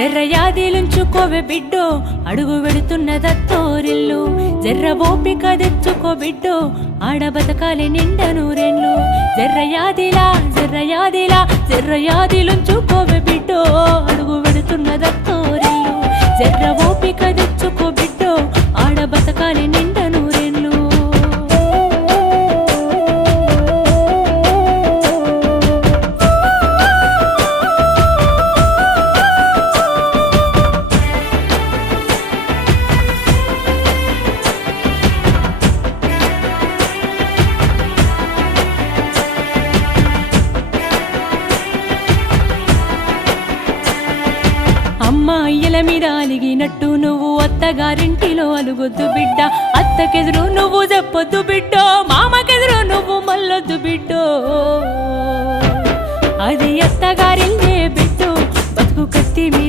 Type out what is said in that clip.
జర్రయాదిలుంచుకోవే బిడ్డో అడుగు వెడుతున్నదత్తోరిల్లు జర్ర ఓపిక తెచ్చుకో బిడ్డో ఆడ బతకాలి నిండ నూరెళ్ళు జర్రయాదిలా జర్రయాదిలా జర్రయాదిలుంచుకోవే బిడ్డో అడుగు వెడుతున్నదత్తోరిల్లు జర్ర ఓపిక తెచ్చుకో బిడ్డో ఆడ బతకాలి నిండ నూరెళ్ళు అమ్మ అయ్యల మీద అలిగినట్టు నువ్వు అత్తగారింటిలో అలుగొద్దు బిడ్డ అత్తకెదురు నువ్వు చెప్పొద్దు బిడ్డో మామకెదురు నువ్వు మల్లొద్దు బిడ్డో అది అత్తగారిల్లే బిడ్డో బతుకు కత్తి మీద